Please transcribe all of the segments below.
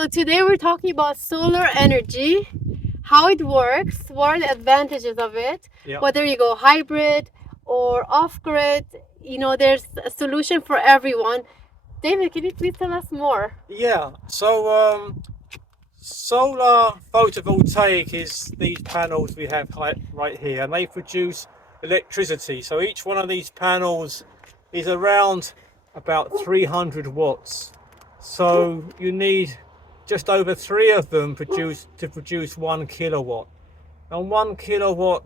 So today we're talking about solar energy, how it works, what are the advantages of it, Yeah. whether you go hybrid or off-grid, there's a solution for everyone. David, can you please tell us more? Yeah. Solar photovoltaic is these panels we have right here, and they produce electricity. So each one of these panels is around about 300 watts. So you need just over three of them to produce 1 kilowatt. And 1 kilowatt,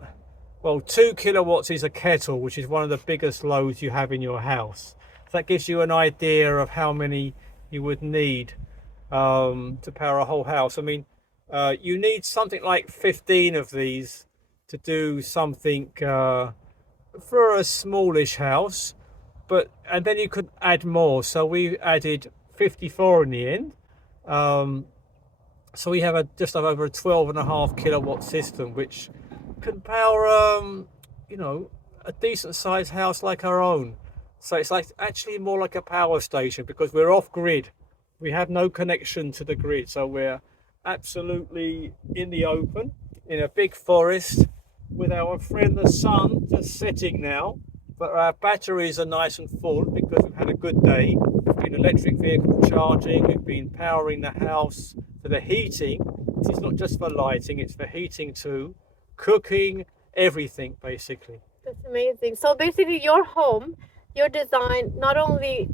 well, 2 kilowatts is a kettle, which is one of the biggest loads you have in your house. So that gives you an idea of how many you would need to power a whole house. I mean, you need something like 15 of these to do something for a smallish house, and then you could add more. So we added 54 in the end. So we have just over a 12.5 kilowatt system, which can power, a decent sized house like our own. So it's like actually more like a power station because we're off grid. We have no connection to the grid, so we're absolutely in the open, in a big forest, with our friend the sun just setting now. But our batteries are nice and full because we've had a good day. We've been electric vehicle charging, we've been powering the house for the heating. This is not just for lighting, it's for heating too, cooking, everything basically. That's amazing. So basically, your home, your design not only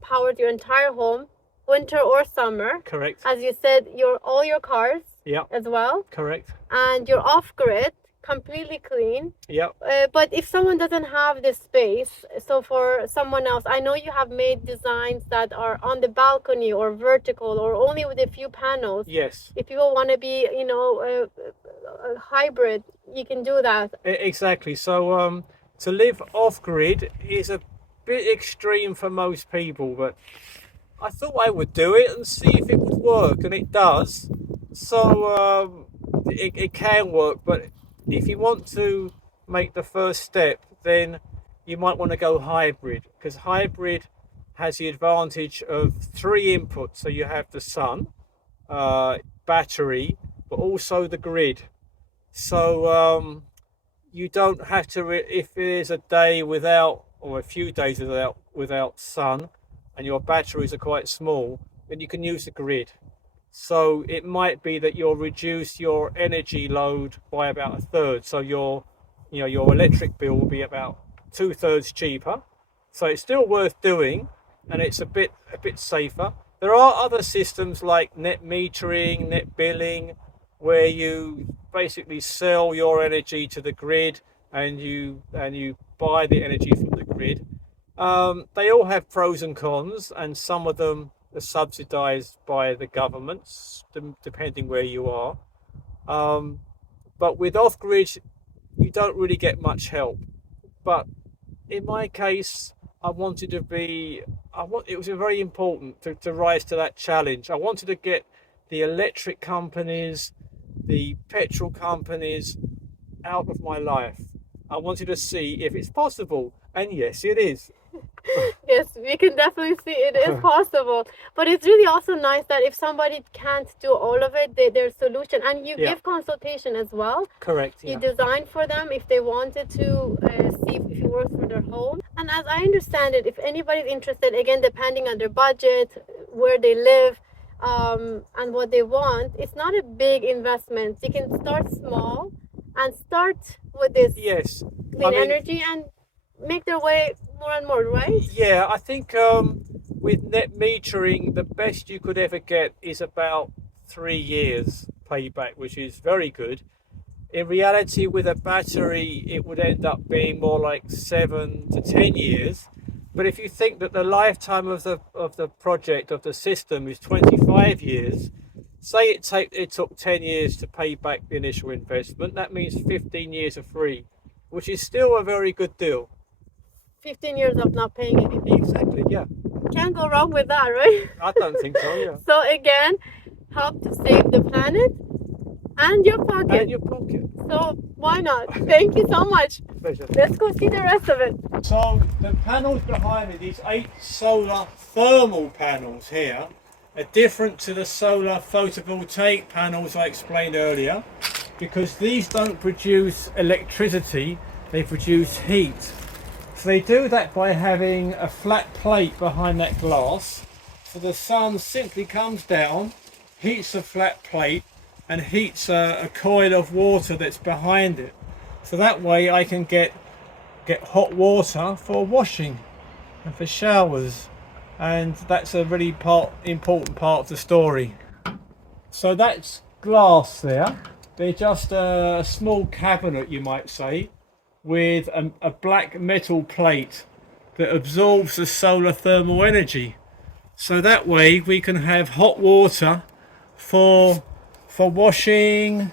powers your entire home, winter or summer. Correct. As you said, all your cars Yeah. as well, Correct. and you're off grid, completely clean. Yeah. But if someone doesn't have this space, so for someone else, I know you have made designs that are on the balcony or vertical or only with a few panels. Yes. If people want to be, a hybrid, you can do that. Exactly. So to live off grid is a bit extreme for most people, but I thought I would do it and see if it would work, and it does. So it can work, but if you want to make the first step, then you might want to go hybrid, because hybrid has the advantage of three inputs. So you have the sun, battery, but also the grid. So you don't have to, if there's a day without, or a few days without sun, and your batteries are quite small, then you can use the grid. So it might be that you'll reduce your energy load by about a third. So your electric bill will be about 2/3 cheaper. So it's still worth doing, and it's a bit safer. There are other systems like net metering, net billing, where you basically sell your energy to the grid and you buy the energy from the grid. They all have pros and cons, and some of them are subsidized by the governments, depending where you are. But with off-grid, you don't really get much help. But in my case, it was very important to rise to that challenge. I wanted to get the electric companies, the petrol companies out of my life. I wanted to see if it's possible, and yes, it is. Yes, we can definitely see it is possible. But it's really also nice that if somebody can't do all of it, there's solution. And you Yeah. give consultation as well. Correct. You Yeah. design for them if they wanted to see if it works for their home. And as I understand it, if anybody's interested, again, depending on their budget, where they live, and what they want, it's not a big investment. You can start small and start with this Yes. clean energy and make their way more and more, right? Yeah, I think with net metering, the best you could ever get is about 3 years payback, which is very good. In reality, with a battery, it would end up being more like 7 to 10 years. But if you think that the lifetime of the project of the system is 25 years, say it took 10 years to pay back the initial investment, that means 15 years are free, which is still a very good deal. 15 years of not paying anything. Exactly, yeah. Can't go wrong with that, right? I don't think so, yeah. So again, help to save the planet and your pocket. And your pocket. So why not? Thank you so much. Pleasure. Let's go see the rest of it. So the panels behind me, these 8 solar thermal panels here, are different to the solar photovoltaic panels I explained earlier, because these don't produce electricity, they produce heat. So they do that by having a flat plate behind that glass. So the sun simply comes down, heats the flat plate, and heats a coil of water that's behind it. So that way I can get hot water for washing and for showers. And that's a really important part of the story. So that's glass there. They're just a small cabinet, you might say, with a black metal plate that absorbs the solar thermal energy. So that way we can have hot water for washing,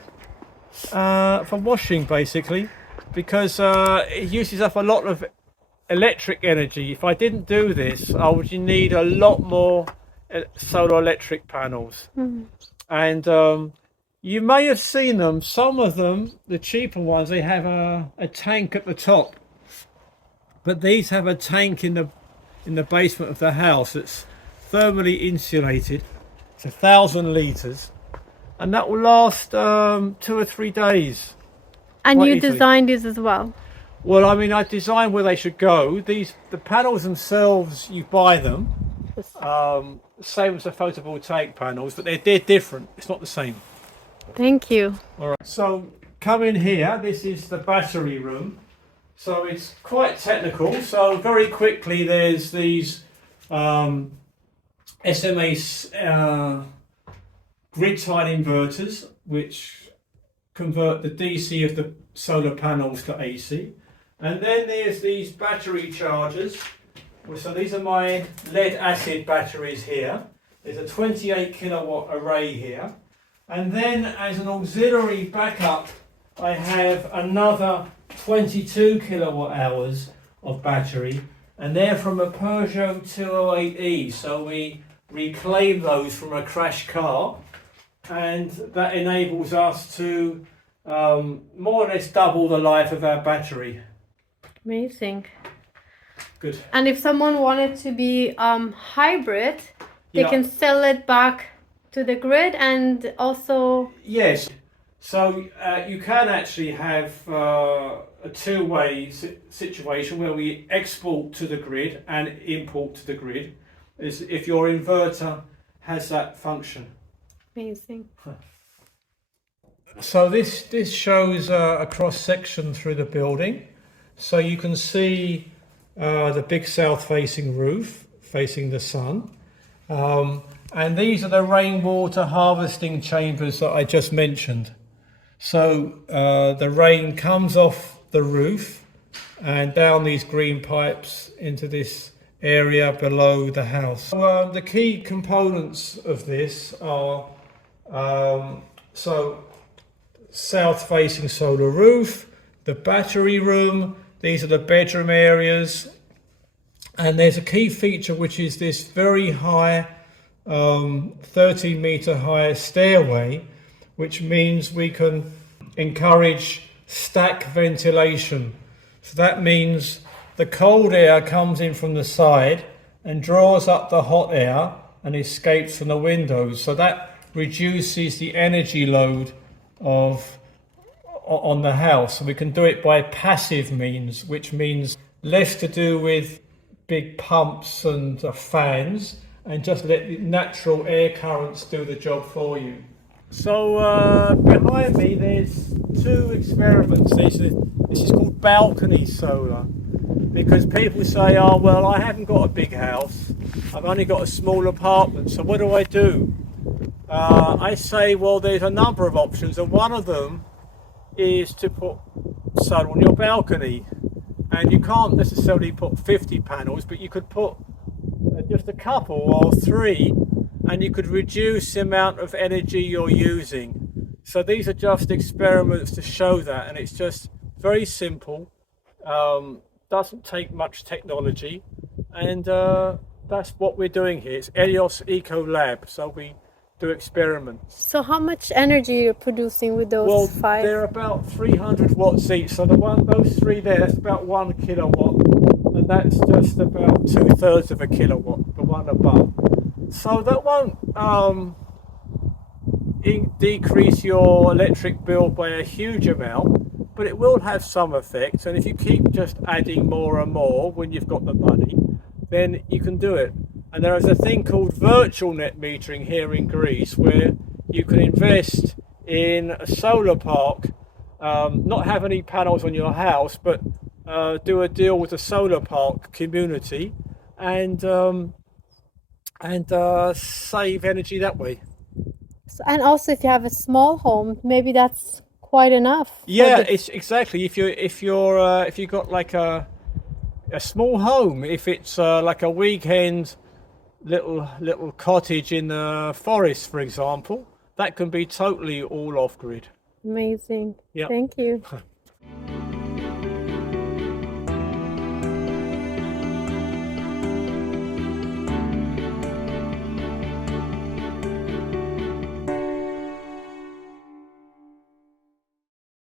basically, because it uses up a lot of electric energy. If I didn't do this, I would need a lot more solar electric panels. And you may have seen them, some of them, the cheaper ones, they have a tank at the top, but these have a tank in the basement of the house that's thermally insulated. It's 1,000 litres, and that will last 2 or 3 days. And quite you easily. designed these as well? Well, I mean, I designed where they should go. The panels themselves, you buy them, same as the photovoltaic panels, but they're different. It's not the same. Thank you. All right. So come in here. This is the battery room. So it's quite technical. So very quickly, there's these SMA grid-tied inverters, which convert the DC of the solar panels to AC. And then there's these battery chargers. So these are my lead acid batteries here. There's a 28 kilowatt array here. And then as an auxiliary backup, I have another 22 kilowatt hours of battery. And they're from a Peugeot 208e. So we reclaim those from a crash car. And that enables us to more or less double the life of our battery. Amazing. Good. And if someone wanted to be hybrid, they Yeah. can sell it back to the grid and also... Yes. So you can actually have a two-way situation where we export to the grid and import to the grid, is if your inverter has that function. Amazing. So this shows a cross section through the building. So you can see the big south-facing roof facing the sun. And these are the rainwater harvesting chambers that I just mentioned. So the rain comes off the roof and down these green pipes into this area below the house. So, the key components of this are south-facing solar roof, the battery room, these are the bedroom areas, and there's a key feature which is this very high 13-meter high stairway, which means we can encourage stack ventilation. So that means the cold air comes in from the side and draws up the hot air and escapes from the windows. So that reduces the energy load on the house. And we can do it by passive means, which means less to do with big pumps and fans, and just let the natural air currents do the job for you. So behind me there's two experiments. This is called balcony solar, because people say, oh well, I haven't got a big house, I've only got a small apartment, so what do? I say, well, there's a number of options, and one of them is to put solar on your balcony. And you can't necessarily put 50 panels, but you could put just a couple or 3, and you could reduce the amount of energy you're using. So these are just experiments to show that, and it's just very simple, doesn't take much technology, and that's what we're doing here. It's Elios Eco Lab, so we do experiments. So how much energy you're producing with those Well, 5? they're about 300 watts each. So those 3 there, that's about 1 kilowatt, and that's just about 2/3 of a kilowatt, the one above. So that won't decrease your electric bill by a huge amount, but it will have some effect. And if you keep just adding more and more when you've got the money, then you can do it. And there is a thing called virtual net metering here in Greece, where you can invest in a solar park, not have any panels on your house, but do a deal with the solar park community and save energy that way. So, and also, if you have a small home, maybe that's quite enough for Yeah, the. it's exactly. If you got like a small home, if it's like a weekend little cottage in the forest, for example, that can be totally all off grid. Amazing. Yeah. Thank you.